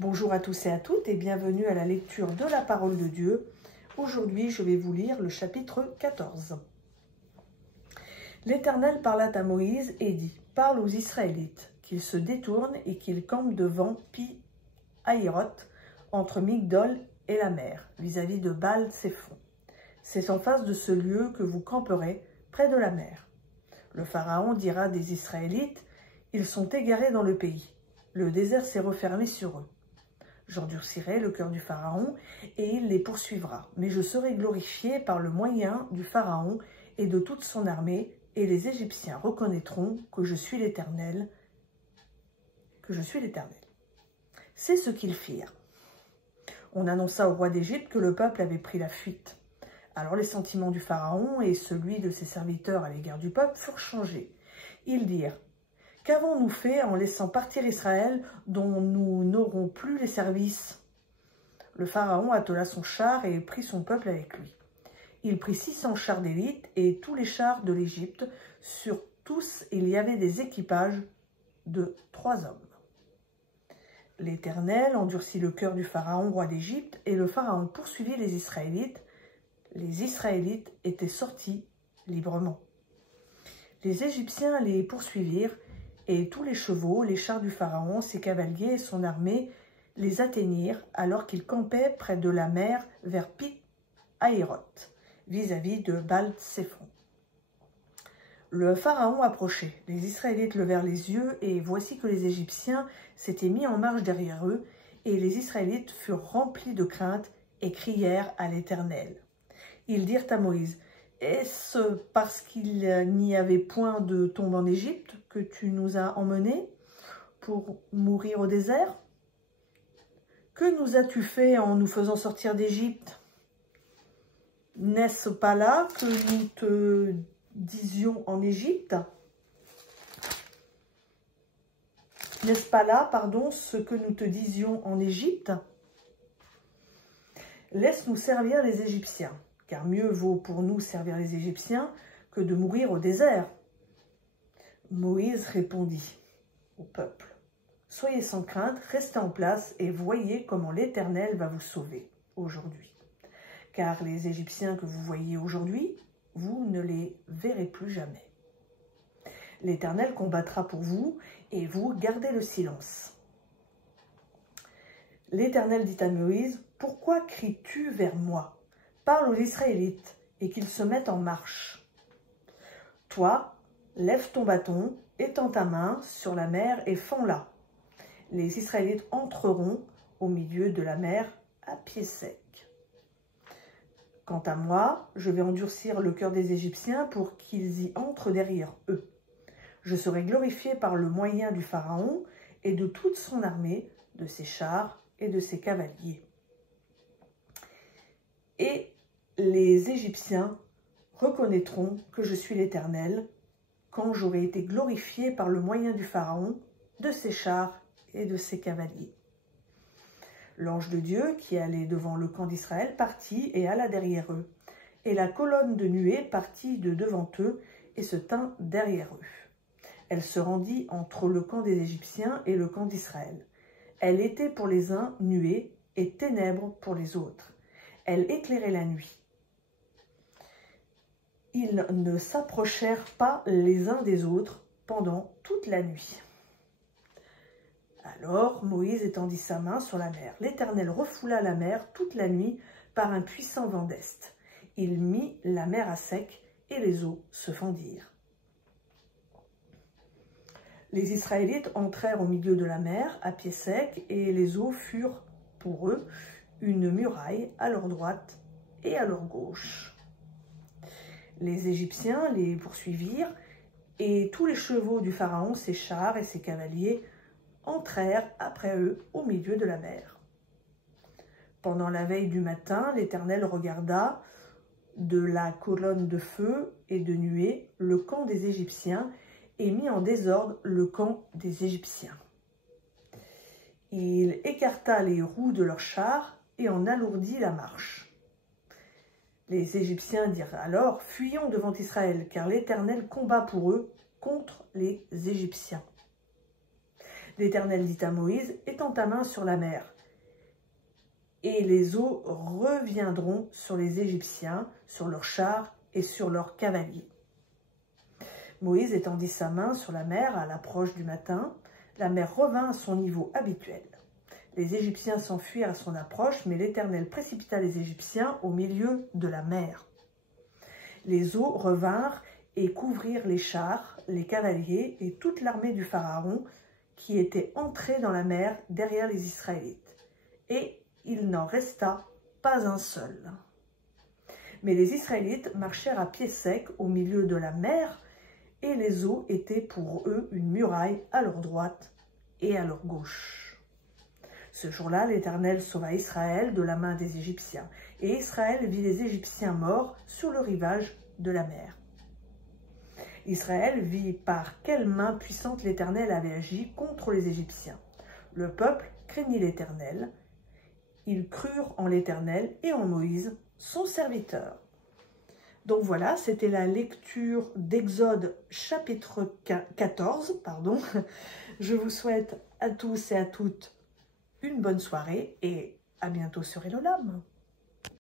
Bonjour à tous et à toutes et bienvenue à la lecture de la parole de Dieu. Aujourd'hui, je vais vous lire le chapitre 14. L'Éternel parla à Moïse et dit, « Parle aux Israélites, qu'ils se détournent et qu'ils campent devant Pi-Hahiroth, entre Migdol et la mer, vis-à-vis de Baal-Séphon. C'est en face de ce lieu que vous camperez, près de la mer. Le Pharaon dira des Israélites, ils sont égarés dans le pays. Le désert s'est refermé sur eux. J'endurcirai le cœur du Pharaon et il les poursuivra. Mais je serai glorifié par le moyen du Pharaon et de toute son armée, et les Égyptiens reconnaîtront que je suis l'Éternel, C'est ce qu'ils firent. On annonça au roi d'Égypte que le peuple avait pris la fuite. Alors les sentiments du Pharaon et celui de ses serviteurs à l'égard du peuple furent changés. Ils dirent, « Qu'avons-nous fait en laissant partir Israël dont nous n'aurons plus les services ?» Le Pharaon attela son char et prit son peuple avec lui. Il prit 600 chars d'élite et tous les chars de l'Égypte. Sur tous, il y avait des équipages de 3 hommes. L'Éternel endurcit le cœur du Pharaon, roi d'Égypte, et le Pharaon poursuivit les Israélites. Les Israélites étaient sortis librement. Les Égyptiens les poursuivirent, et tous les chevaux, les chars du Pharaon, ses cavaliers et son armée les atteignirent alors qu'ils campaient près de la mer vers Pi-Hahiroth, vis-à-vis de Baal-Séphon. Le Pharaon approchait. Les Israélites levèrent les yeux, et voici que les Égyptiens s'étaient mis en marche derrière eux, et les Israélites furent remplis de crainte et crièrent à l'Éternel. Ils dirent à Moïse, « Est-ce parce qu'il n'y avait point de tombe en Égypte que tu nous as emmenés pour mourir au désert? Que nous as-tu fait en nous faisant sortir d'Égypte? N'est-ce pas là que nous te disions en Égypte? N'est-ce pas là, pardon, ce que nous te disions en Égypte? Laisse-nous servir les Égyptiens, car mieux vaut pour nous servir les Égyptiens que de mourir au désert. » Moïse répondit au peuple, « Soyez sans crainte, restez en place et voyez comment l'Éternel va vous sauver aujourd'hui. Car les Égyptiens que vous voyez aujourd'hui, vous ne les verrez plus jamais. L'Éternel combattra pour vous et vous gardez le silence. » L'Éternel dit à Moïse, « Pourquoi cries-tu vers moi? Parle aux Israélites et qu'ils se mettent en marche. Toi, lève ton bâton, étends ta main sur la mer et fends-la. Les Israélites entreront au milieu de la mer à pied sec. Quant à moi, je vais endurcir le cœur des Égyptiens pour qu'ils y entrent derrière eux. Je serai glorifié par le moyen du Pharaon et de toute son armée, de ses chars et de ses cavaliers. Et les Égyptiens reconnaîtront que je suis l'Éternel, quand j'aurai été glorifié par le moyen du Pharaon, de ses chars et de ses cavaliers. » L'ange de Dieu, qui allait devant le camp d'Israël, partit et alla derrière eux. Et la colonne de nuée partit de devant eux et se tint derrière eux. Elle se rendit entre le camp des Égyptiens et le camp d'Israël. Elle était pour les uns nuée et ténèbres pour les autres. Elle éclairait la nuit. Ils ne s'approchèrent pas les uns des autres pendant toute la nuit. Alors Moïse étendit sa main sur la mer. L'Éternel refoula la mer toute la nuit par un puissant vent d'est. Il mit la mer à sec et les eaux se fendirent. Les Israélites entrèrent au milieu de la mer à pied sec et les eaux furent pour eux une muraille à leur droite et à leur gauche. Les Égyptiens les poursuivirent et tous les chevaux du Pharaon, ses chars et ses cavaliers entrèrent après eux au milieu de la mer. Pendant la veille du matin, l'Éternel regarda de la colonne de feu et de nuée le camp des Égyptiens et mit en désordre le camp des Égyptiens. Il écarta les roues de leurs chars et en alourdit la marche. Les Égyptiens dirent alors, « Fuyons devant Israël, car l'Éternel combat pour eux contre les Égyptiens. » L'Éternel dit à Moïse, « Étends ta main sur la mer, et les eaux reviendront sur les Égyptiens, sur leurs chars et sur leurs cavaliers. » Moïse étendit sa main sur la mer à l'approche du matin. La mer revint à son niveau habituel. Les Égyptiens s'enfuirent à son approche, mais l'Éternel précipita les Égyptiens au milieu de la mer. Les eaux revinrent et couvrirent les chars, les cavaliers et toute l'armée du Pharaon qui était entrée dans la mer derrière les Israélites. Et il n'en resta pas un seul. Mais les Israélites marchèrent à pied sec au milieu de la mer, et les eaux étaient pour eux une muraille à leur droite et à leur gauche. Ce jour-là, l'Éternel sauva Israël de la main des Égyptiens, et Israël vit les Égyptiens morts sur le rivage de la mer. Israël vit par quelle main puissante l'Éternel avait agi contre les Égyptiens. Le peuple craignit l'Éternel. Ils crurent en l'Éternel et en Moïse, son serviteur. Donc voilà, c'était la lecture d'Exode chapitre 14. Je vous souhaite à tous et à toutes une bonne soirée et à bientôt sur Hello Lam.